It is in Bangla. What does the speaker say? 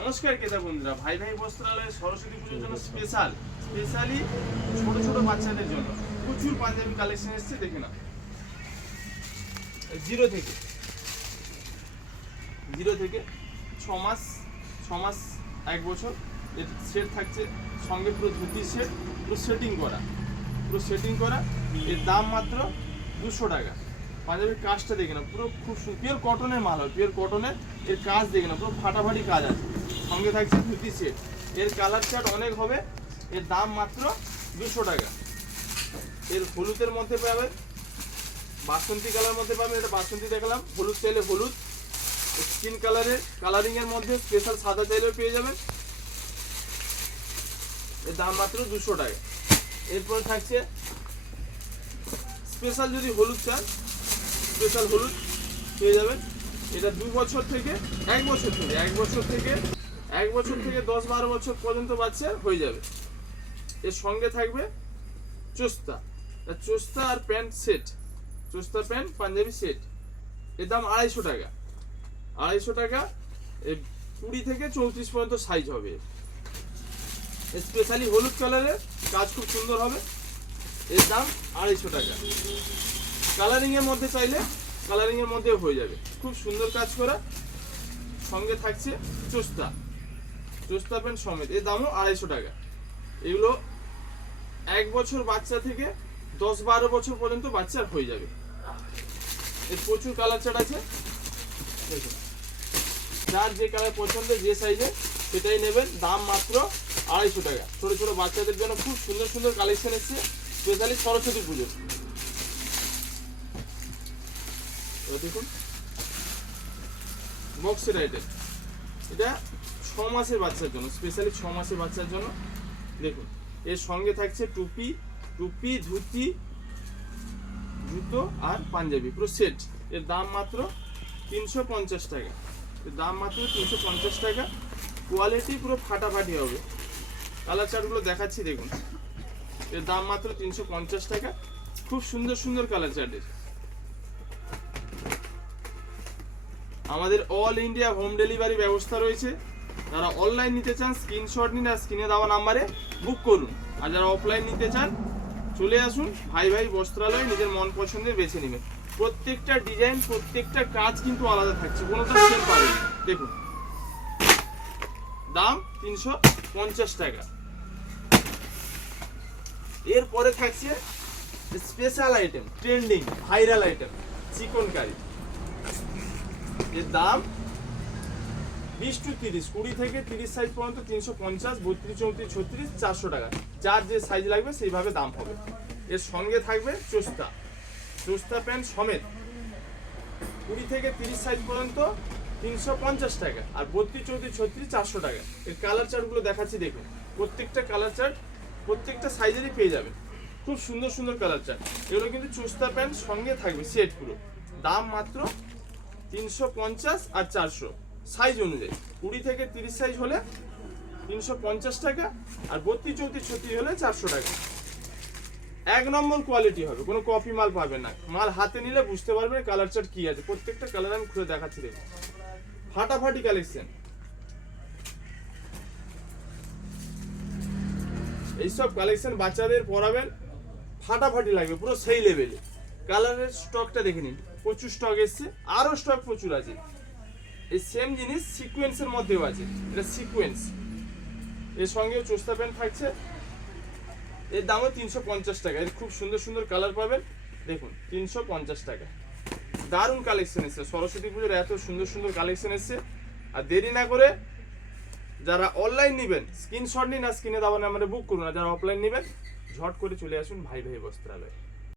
নমস্কার ক্রেতা বন্ধুরা, ভাই ভাই বস্ত্রালয় সরস্বতী পুজোর জন্য স্পেশালি ছোট ছোট বাচ্চাদের জন্য প্রচুর পাঞ্জাবি কালেকশন এসেছে। দেখে না, জিরো থেকে 6 মাস 1 বছর এর সেট থাকছে, সঙ্গে পুরো ধুতি সেট, পুরো সেটিং করা। এর দাম মাত্র 200 টাকা। পাঞ্জাবির কাজটা দেখে না, পুরো খুব পিওর কটনের মাল হয়, পিওর কটনের। এর কাজ দেখে না, পুরো ফাটাফাটি কাজ আছে। সঙ্গে থাকছে ধুতি সেট, এর কালার চার্ট অনেক হবে। এর দাম মাত্র 200 টাকা। এর হলুদের মধ্যে পাবেন, বাসন্তী কালার মধ্যে পাবেন। এটা বাসন্তী দেখলাম, হলুদ চাইলে হলুদ, স্কিন কালারিং এর মধ্যে স্পেশাল সাদা চাইলেও পেয়ে যাবেন। এর দাম মাত্র 200 টাকা। এরপর থাকছে স্পেশাল, যদি হলুদ চান স্পেশাল হলুদ পেয়ে যাবেন। এটা 2 বছর থেকে 1 বছর থেকে 10-12 বছর পর্যন্ত বাচ্চা হয়ে যাবে। এর সঙ্গে থাকবে চোস্তা আর প্যান্ট সেট, চোস্তা প্যান্ট পাঞ্জাবি সেট। এর দাম 250 টাকা। 250 টাকা। 20 থেকে 34 পর্যন্ত সাইজ হবে। স্পেশালি হলুদ কালারের কাজ খুব সুন্দর হবে। এর দাম 250 টাকা। কালারিং এর মধ্যে চাইলে কালারিং এর মধ্যেও হয়ে যাবে, খুব সুন্দর কাজ করা। সঙ্গে থাকছে চোস্তা প্যান্ট সমেত। এর দামও 250 টাকা। এগুলো 1 বছর বাচ্চা থেকে 10-12 বছর পর্যন্ত বাচ্চার হয়ে যাবে। এর প্রচুর কালার চার্ট আছে, যার যে কালার পছন্দ, যে সাইজে সেটাই নেবেন। দাম মাত্র 250 টাকা। ছোট ছোট বাচ্চাদের জন্য খুব সুন্দর সুন্দর কালেকশন এসেছে, স্পেশালি সরস্বতী পুজো। দেখুন, বক্সের আইটেম, এটা 6 মাসের বাচ্চার জন্য, স্পেশালি 6 মাসের বাচ্চার জন্য। দেখুন, এর সঙ্গে থাকছে টুপি, ধুতি, জুতো আর পাঞ্জাবি, পুরো সেট। এর দাম মাত্র 350 টাকা। এর দাম মাত্র 350 টাকা। কোয়ালিটি পুরো ফাটাফাটি হবে। কালার চার্টগুলো দেখাচ্ছি, দেখুন। এর দাম মাত্র 350 টাকা। খুব সুন্দর সুন্দর কালার চার্টের। আমাদের অল ইন্ডিয়া হোম ডেলিভারি ব্যবস্থা রয়েছে। যারা অনলাইন নিতে চান স্ক্রিনশট নিন আর স্ক্রিনে দেওয়া নাম্বারে বুক করুন। আর যারা অফলাইন নিতে চান চলে আসুন ভাই ভাই বস্ত্রালয়, নিজের মন পছন্দের বেছে নেবেন। প্রত্যেকটা ডিজাইন, প্রত্যেকটা কাজ কিন্তু আলাদা থাকছে, কোনোটা সেম পাবেন। দেখুন, দাম 350 টাকা। এরপরে থাকছে special item, trending viral item, chikankari. এর দাম 20 to 30, 20 থেকে 30 সাইজ পর্যন্ত 350, 32, 34, 36, 400 টাকা। যার যে সাইজ লাগবে সেইভাবে দাম হবে। এর সঙ্গে থাকবে চোস্তা প্যান্ট সমেত, 20 থেকে 30 সাইজ পর্যন্ত 350 টাকা। আর 32, 34, 36, 400 টাকা। এর কালার চার্টগুলো দেখাচ্ছি, দেখুন। প্রত্যেকটা কালার চার্ট প্রত্যেকটা সাইজেরই পেয়ে যাবেন। খুব সুন্দর সুন্দর কালার চার্ট। এগুলো কিন্তু চোস্তা প্যান্ট সঙ্গে থাকবে সেট পুরো। দাম মাত্র 350 আর 400 সাইজ অনুযায়ী। 20 থেকে 30 সাইজ হলে 350 টাকা, আর 32, 34, 36 হলে 400 টাকা। 1 নম্বর কোয়ালিটি হবে, কোনো কপি মাল পাবেন না। মাল হাতে নিলে বুঝতে পারবেন কালার চার্ট কি আছে। প্রত্যেকটা কালার আমি খুলে দেখাচ্ছি, দেখুন। ফাটাফাটি কালেকশন। এইসব কালেকশন বাচ্চাদের পরাবেন, ফাটাফাটি লাগবে, পুরো সেই লেভেলে। কালারের স্টকটা দেখে নিন, প্রচুর স্টক এসছে, আরো স্টক প্রচুর আছে। এই সেম জিনিস সিকোয়েন্সের মধ্যেও আছে, এটা সিকোয়েন্স। এর সঙ্গেও চোস্তা প্যান্ট থাকছে। এর দামও 350 টাকা। এর খুব সুন্দর সুন্দর কালার পাবেন, দেখুন। 350 টাকা। দারুণ কালেকশন এসছে, সরস্বতী পুজোর এত সুন্দর সুন্দর কালেকশন এসছে। আর দেরি না করে যারা অনলাইন নেবেন স্ক্রিনশট নিন আর স্ক্রিনে দেওয়া নাম্বারে বুক করুন। আর যারা অফলাইন নেবেন ঝট করে চলে আসুন ভাই ভাই বস্ত্রালয়।